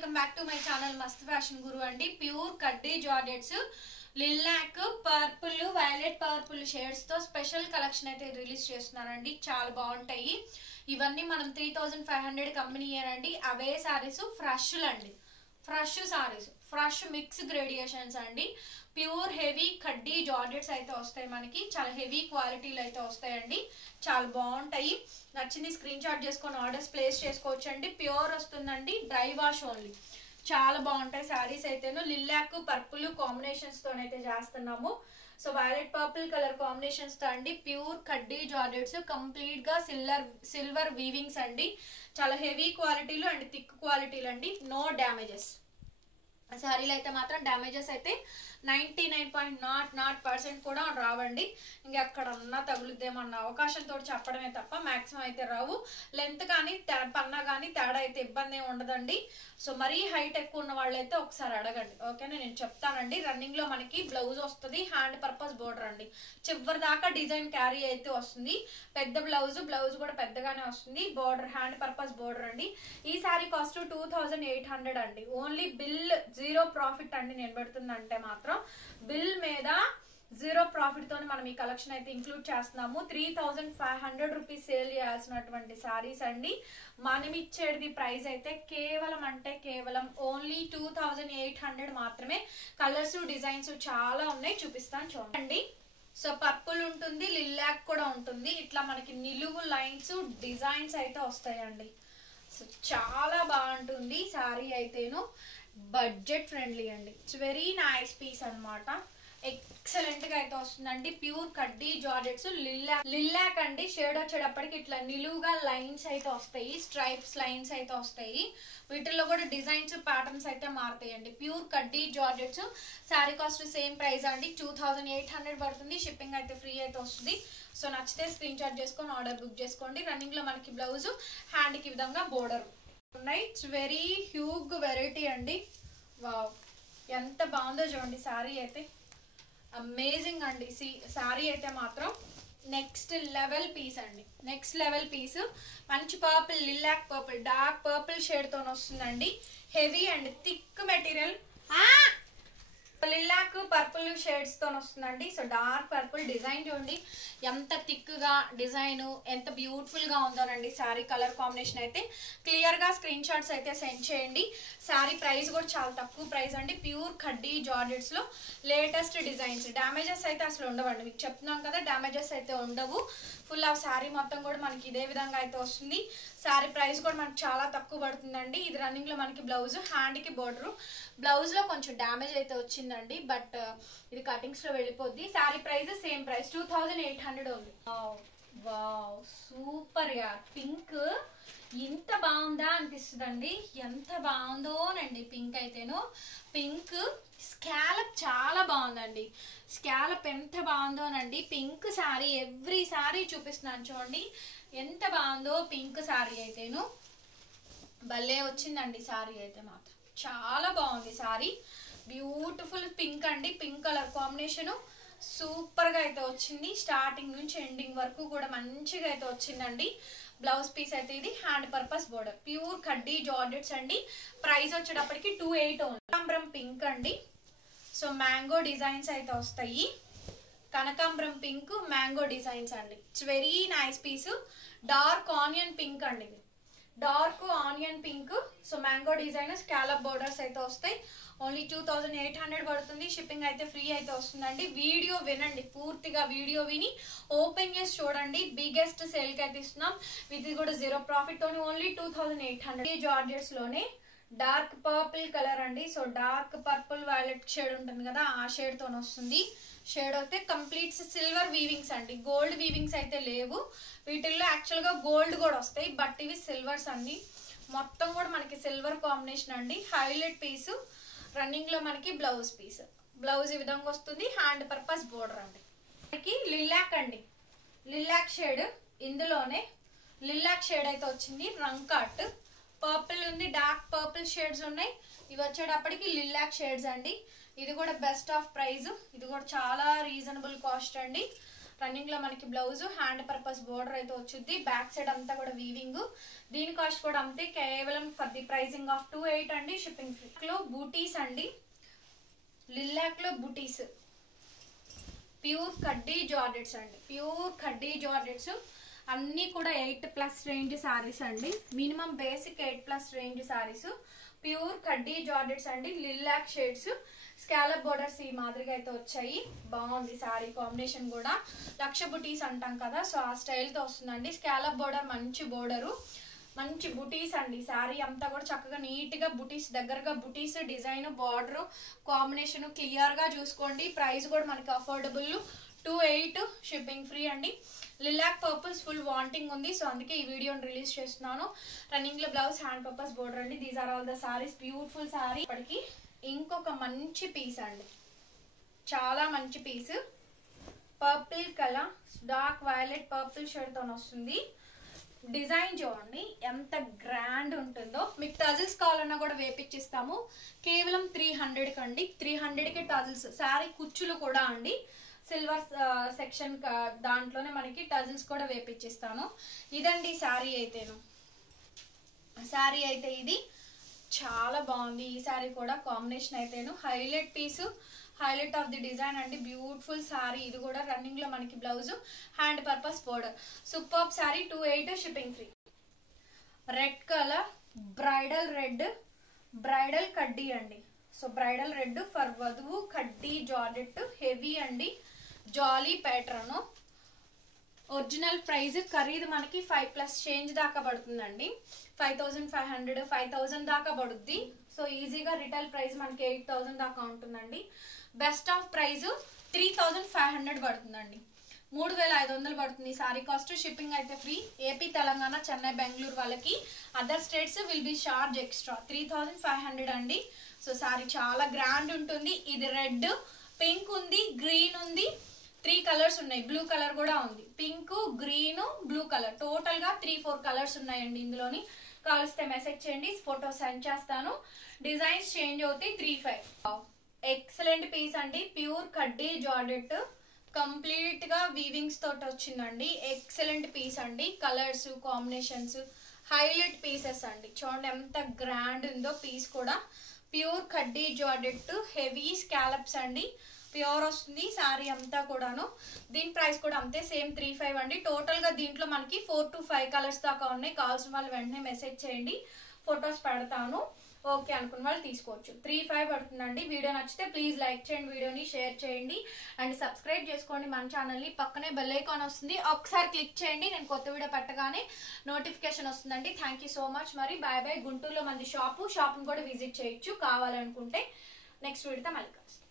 Welcome back to my channel మస్త్ fashion గురు అండి. Pure కడ్డీ georgettes lilac purple violet purple shades తో special collection అయితే రిలీజ్ చేస్తున్నారండి. చాలా బాగుంటాయి. ఇవన్నీ మనం 3500 కంపెనీ అండి. అవే సారీస్ ఫ్రెష్లు అండి. ఫ్రెష్ సారీస్, ఫ్రెష్ మిక్స్ గ్రేడియేషన్స్ అండి. ప్యూర్ హెవీ కడ్డీ జార్జెట్స్ అయితే వస్తాయి. మనకి చాలా హెవీ క్వాలిటీలు అయితే వస్తాయండి. చాలా బాగుంటాయి. నచ్చింది స్క్రీన్ షాట్ చేసుకొని ఆర్డర్స్ ప్లేస్ చేసుకోవచ్చు అండి. ప్యూర్ వస్తుందండి, డ్రై వాష్ ఓన్లీ. చాలా బాగుంటాయి సారీస్ అయితేను. లిలాక్ పర్పుల్ కాంబినేషన్స్ తోనైతే చేస్తున్నాము. So violet purple colour combinations తో అండి. ప్యూర్ కడ్డీ జార్జెట్స్, కంప్లీట్ గా సిల్వర్ వీవింగ్స్ అండి. చాలా హెవీ క్వాలిటీలు అండ్ థిక్ క్వాలిటీలు అండి. No damages. శారీలు అయితే మాత్రం డ్యామేజెస్ అయితే 99.00% కూడా రావండి. ఇంకెక్కడన్నా తగులుద్దేమన్న అవకాశంతో చెప్పడమే తప్ప మాక్సిమం అయితే రావు. లెంత్ కానీ పన్నా కానీ తేడా అయితే ఇబ్బంది ఏమి ఉండదండి. సో మరీ హైట్ ఎక్కువ ఉన్న వాళ్ళైతే ఒకసారి అడగండి, ఓకేనా? నేను చెప్తానండి. రన్నింగ్ లో మనకి బ్లౌజ్ వస్తుంది, హ్యాండ్ పర్పస్ బోర్డర్ అండి. చివరి దాకా డిజైన్ క్యారీ అయితే వస్తుంది. పెద్ద బ్లౌజ్ కూడా పెద్దగానే వస్తుంది. బోర్డర్ హ్యాండ్ పర్పస్ బోర్డర్ అండి. ఈ శారీ కాస్ట్ 2800 అండి. ఓన్లీ బిల్ 0 ప్రాఫిట్ అండి. నేను పెడుతుందంటే మాత్రం బిల్ మీద 0 ప్రాఫిట్ తోనే మనం ఈ కలెక్షన్ అయితే ఇంక్లూడ్ చేస్తున్నాము. 3500 రూపీస్ సేల్ చేయాల్సినటువంటి సారీస్ అండి. మనం ఇచ్చేది ప్రైస్ అయితే కేవలం అంటే కేవలం ఓన్లీ 2800 మాత్రమే. కలర్స్ డిజైన్స్ చాలా ఉన్నాయి, చూపిస్తాను చూడండి. సో పర్పుల్ ఉంటుంది, లిలాక్ కూడా ఉంటుంది. ఇట్లా మనకి నిలువు లైన్స్ డిజైన్స్ అయితే వస్తాయండి. సో చాలా బాగుంటుంది సారీ అయితేను. బడ్జెట్ ఫ్రెండ్లీ అండి. ఇట్స్ వెరీ నైస్ పీస్ అనమాట. ఎక్సలెంట్ గా అయితే వస్తుందండి. ప్యూర్ కడ్డీ జార్జెట్స్ లిలాక్ అండి. షేడ్ వచ్చేటప్పటికి ఇట్లా నిలువుగా లైన్స్ అయితే వస్తాయి, స్ట్రైప్స్ లైన్స్ అయితే వస్తాయి. వీటిల్లో కూడా డిజైన్స్ ప్యాటర్న్స్ అయితే మారుతాయండి. ప్యూర్ కడ్డీ georgettes. Sari cost same price అండి, 2800 పడుతుంది. షిప్పింగ్ అయితే ఫ్రీ అయితే వస్తుంది. సో నచ్చితే స్క్రీన్ షాట్ చేసుకొని ఆర్డర్ బుక్ చేసుకోండి. రన్నింగ్ లో మనకి బ్లౌజ్, హ్యాండ్ కి విధంగా బోర్డర్ ఉన్నాయి. ఇట్స్ వెరీ హ్యూగ్ వెరైటీ అండి. వావ్, ఎంత బాగుందో చూడండి సారీ అయితే. అమేజింగ్ అండి. సారీ అయితే మాత్రం నెక్స్ట్ లెవెల్ పీస్ అండి. Next level piece. మంచి purple, lilac purple, dark purple shade తో వస్తుందండి. Heavy and thick material. Lilac purple shades తో వస్తుందండి. సో డార్క్ పర్పుల్ డిజైన్ చూడండి ఎంత థిక్ గా డిజైన్, ఎంత బ్యూటిఫుల్ గా ఉందోనండి. శారీ కలర్ కాంబినేషన్ అయితే క్లియర్ గా స్క్రీన్ షాట్స్ అయితే సెండ్ చేయండి. శారీ ప్రైస్ కూడా చాలా తక్కువ ప్రైస్ అండి. ప్యూర్ కడ్డీ జార్జెట్స్ లో లేటెస్ట్ డిజైన్స్. డ్యామేజెస్ అయితే అసలు ఉండవండి. మీకు చెప్తున్నాం కదా, డ్యామేజెస్ అయితే ఉండవు. ఫుల్ ఆఫ్ శారీ మొత్తం కూడా మనకి ఇదే విధంగా అయితే వస్తుంది. శారీ ప్రైస్ కూడా మనకి చాలా తక్కువ పడుతుందండి. ఇది రన్నింగ్ లో మనకి బ్లౌజ్, హ్యాండ్ కి బోర్డర్. బ్లౌజ్ లో కొంచెం డ్యామేజ్ అయితే వచ్చిందండి, బట్ ఇది కటింగ్స్ లో వెళ్ళిపోద్ది. శారీ ప్రైస్ సేమ్ ప్రైస్ 2800 ఉంది. వావ్, సూపర్ గా పింక్ ఇంత బాగుందా అనిపిస్తుందండి. ఎంత బాగుందోనండి పింక్ అయితేను. పింక్ స్కాలప్ చాలా బాగుందండి. స్కాలప్ ఎంత బాగుందోనండి. పింక్ శారీ ఎవ్రీ శారీ చూపిస్తున్నాను చూడండి ఎంత బాగుందో. పింక్ శారీ అయితేను భలే వచ్చిందండి. శారీ అయితే మాత్రం చాలా బాగుంది. శారీ బ్యూటిఫుల్ పింక్ అండి. పింక్ కలర్ కాంబినేషన్ సూపర్ గా అయితే వచ్చింది. స్టార్టింగ్ నుంచి ఎండింగ్ వరకు కూడా మంచిగా అయితే వచ్చిందండి. బ్లౌజ్ పీస్ అయితే ఇది, హ్యాండ్ పర్పస్ బోర్డర్. ప్యూర్ కడ్డీ జార్జెట్స్ అండి. ప్రైస్ వచ్చేటప్పటికి 2800 ఉంది. కనకాంబరం పింక్ అండి. సో మ్యాంగో డిజైన్స్ అయితే వస్తాయి. కనకాంబరం పింక్ మ్యాంగో డిజైన్స్ అండి. It's very nice piece. Dark onion pink అండి. ఇది dark onion pink. So mango design, scallop borders అయితే వస్తాయి. ఓన్లీ 2800 పడుతుంది. షిప్పింగ్ అయితే ఫ్రీ అయితే వస్తుందండి. వీడియో వినండి, పూర్తిగా వీడియో విని ఓపెన్ చేసి చూడండి. బిగ్గెస్ట్ సేల్ కి అయితే ఇస్తున్నాం. ఇది కూడా 0 ప్రాఫిట్ తోని ఓన్లీ 2800. జార్జెట్స్ లోనే డార్క్ పర్పుల్ కలర్ అండి. So dark purple violet shade ఉంటుంది కదా, ఆ షేడ్ తో వస్తుంది. షేడ్ అయితే కంప్లీట్ సిల్వర్ వీవింగ్స్ అండి. గోల్డ్ వీవింగ్స్ అయితే లేవు. వీటిల్లో యాక్చువల్ గా గోల్డ్ కూడా వస్తాయి, బట్ ఇవి సిల్వర్స్ అండి. మొత్తం కూడా మనకి సిల్వర్ కాంబినేషన్ అండి. Highlight piece. రన్నింగ్ లో మనకి బ్లౌజ్ పీస్. బ్లౌజ్ ఈ విధంగా వస్తుంది. హ్యాండ్ పర్పస్ బోర్డర్ అండి. మనకి లిలాక్ అండి. Lilac shade. ఇందులోనే లిలాక్ షేడ్ అయితే వచ్చింది. రంకాట్ పర్పుల్ ఉంది, డార్క్ పర్పుల్ షేడ్స్ ఉన్నాయి. ఇవి వచ్చేటప్పటికి లిలాక్ షేడ్స్ అండి. ఇది కూడా బెస్ట్ ఆఫ్ ప్రైస్. ఇది కూడా చాలా రీజనబుల్ కాస్ట్ అండి. రన్నింగ్ లో మనకి బ్లౌజ్, హ్యాండ్ పర్పస్ బోర్డర్ అయితే వచ్చింది. బ్యాక్ సైడ్ అంతా కూడా వీవింగ్. దీని కాస్ట్ కూడా అంతే, కేవలం ఫర్ ది ప్రైసింగ్ ఆఫ్ 28 అండి, షిప్పింగ్ ఫ్రీ. లో బూటీస్ అండి, లిల్లాక్ లో బూటీస్, ప్యూర్ కడ్డీ జార్జెట్స్ అండి, ప్యూర్ కడ్డీ జార్జెట్స్. అన్నీ కూడా 8+ రేంజ్ సారీస్ అండి, minimum basic 8+ range saris. Pure కడ్డీ జార్జెట్స్ అండి, లిల్లాక్ షేడ్స్, స్కాలప్ బోర్డర్స్ ఈ మాదిరిగా అయితే వచ్చాయి. బాగుంది సారీ కాంబినేషన్ కూడా, లక్ష బుటీస్ అంటాం కదా, సో ఆ స్టైల్తో వస్తుందండి. స్కాలప్ బోర్డర్, మంచి బోర్డరు, మంచి బుటీస్ అండి. శారీ అంతా కూడా చక్కగా నీట్గా బుటీస్, దగ్గరగా బుటీస్, డిజైన్, బార్డర్ కాంబినేషన్ క్లియర్గా చూసుకోండి. ప్రైస్ కూడా మనకి అఫోర్డబుల్, 28 షిప్పింగ్ ఫ్రీ అండి. లిలాక్ పర్పుల్స్ ఫుల్ వాంటింగ్ ఉంది, సో అందుకే ఈ వీడియోని రిలీజ్ చేస్తున్నాను. రన్నింగ్ లో బ్లౌజ్, హ్యాండ్ పర్పస్ బోర్డర్ అండి. These are all the saris, beautiful sari. ఇప్పటికి ఇంకొక మంచి పీస్ అండి, చాలా మంచి piece, purple colour, dark violet purple shade తో వస్తుంది. డిజైన్ చూడండి ఎంత గ్రాండ్ ఉంటుందో. మీకు టజిల్స్ కావాలన్నా కూడా వేపించిస్తాము, కేవలం 300 కండి. 300కి టజిల్స్. శారీ కుచ్చులు కూడా అండి, సిల్వర్ సెక్షన్ దాంట్లోనే మనకి టజిల్స్ కూడా వేపించిస్తాను. ఇదండి శారీ అయితేను, శారీ అయితే ఇది చాలా బాగుంది. ఈ శారీ కూడా కాంబినేషన్ అయితేను highlight piece, highlight of the design అండి. బ్యూటిఫుల్ శారీ ఇది కూడా. రన్నింగ్ లో మనకి blouse, hand purpose border. Super sari, 28 shipping free. Red colour, bridal red, bridal కడ్డీ అండి. సో బ్రైడల్ రెడ్ ఫర్ వధువు, కడ్డీ జార్జెట్, హెవీ అండి, జాలీ ప్యాటర్న్. ఒరిజినల్ ప్రైస్ ఖరీదు మనకి 5+ చేంజ్ దాకా పడుతుందండి, 5500, 5000 దాకా పడుద్ది. సో ఈజీగా రిటైల్ ప్రైస్ మనకి 8000 దాకా ఉంటుందండి. బెస్ట్ ఆఫ్ ప్రైస్ 3500 పడుతుందండి, 3500 పడుతుంది సారీ కాస్ట్. షిప్పింగ్ అయితే ఫ్రీ. ఏపీ, తెలంగాణ, చెన్నై, బెంగళూరు వాళ్ళకి, other states will be charge extra. 3500 అండి. సో సారీ చాలా గ్రాండ్ ఉంటుంది. ఇది రెడ్, పింక్ ఉంది, గ్రీన్ ఉంది, 3 కలర్స్ ఉన్నాయి, బ్లూ కలర్ కూడా ఉంది. Pink, green, blue colour, total గా 3-4 కలర్స్ ఉన్నాయండి ఇందులోని. కావలిస్తే మెసేజ్ చేయండి, ఫోటో సెండ్ చేస్తాను. డిజైన్స్ చేంజ్ అవుతాయి. 35. ఎక్సలెంట్ పీస్ అండి, ప్యూర్ కడ్డీ జార్జెట్, కంప్లీట్ గా వీవింగ్స్ తోటి వచ్చిందండి. ఎక్సలెంట్ పీస్ అండి. కలర్స్ కాంబినేషన్స్ హైలైట్ పీసెస్ అండి. చూడండి ఎంత గ్రాండ్ ఉందో పీస్ కూడా. ప్యూర్ కడ్డీ జార్జెట్, హెవీ స్కాలప్స్ అండి, ప్యూర్ వస్తుంది శారీ అంతా కూడాను. దీని ప్రైస్ కూడా అంతే, సేమ్ 35 అండి. టోటల్ గా దీంట్లో మనకి 4 to 5 కలర్స్ దాకా ఉన్నాయి. కావాల్సిన వాళ్ళు వెంటనే మెసేజ్ చేయండి, ఫొటోస్ పెడతాను. ఓకే అనుకున్న వాళ్ళు తీసుకోవచ్చు. 35 పడుతుందండి. వీడియో నచ్చితే ప్లీజ్ లైక్ చేయండి, వీడియోని షేర్ చేయండి అండ్ సబ్స్క్రైబ్ చేసుకోండి మన ఛానల్ని. పక్కనే బెల్ ఐకాన్ వస్తుంది, ఒకసారి క్లిక్ చేయండి, నేను కొత్త వీడియో పెట్టగానే నోటిఫికేషన్ వస్తుందండి. Thank you so much. మరి బాయ్ బాయ్. గుంటూరులో మంది షాప్ని కూడా విజిట్ చేయొచ్చు కావాలనుకుంటే. నెక్స్ట్ వీడియోతో మళ్ళీ కలుస్తాం.